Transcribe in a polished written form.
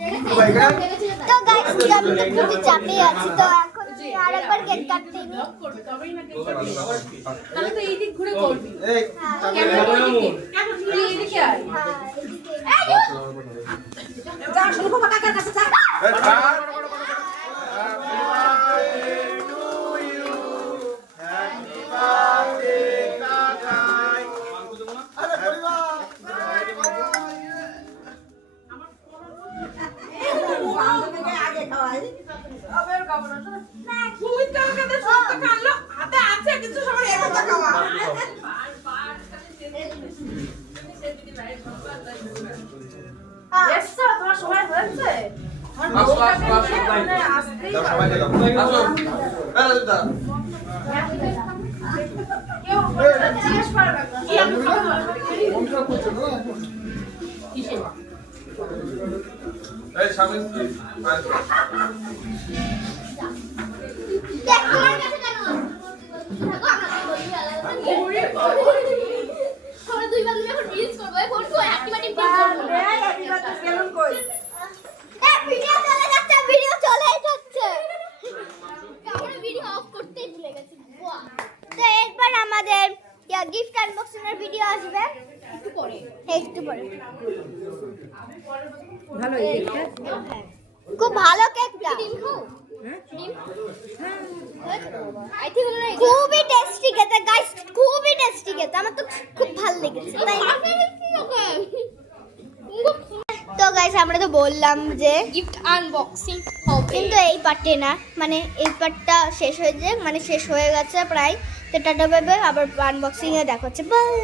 তো গাইস আমি একটু চাপে আছি তো এখন আরেকবার কেক কাটতে নি তাহলে তো এই দিক ঘুরে করবি এই এদিকে আয় যা শুনো কাকার কাছে যা তোমার সময় হয়েছে গিফট আনবক্সিং এর ভিডিও আসবে একটু পরে ভালো এই কেকটা খুব ভালো কেকটা ডিম খাও ডিম আই থিংক খুবই টেস্টি খেতে গাইস খুবই টেস্টি খেতে আমার তো খুব ভালো লেগেছে তাই তো গাইস আমরা তো বললাম যে গিফট আনবক্সিং হবে কিন্তু এই পার্টে না মানে এই পার্টটা শেষ হয়ে যায় মানে শেষ হয়ে গেছে প্রায় তো টাটা বাই বাই আবার আনবক্সিং এ দেখা হচ্ছে বাই।